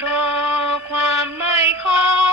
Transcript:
เพราะความไม่ขอ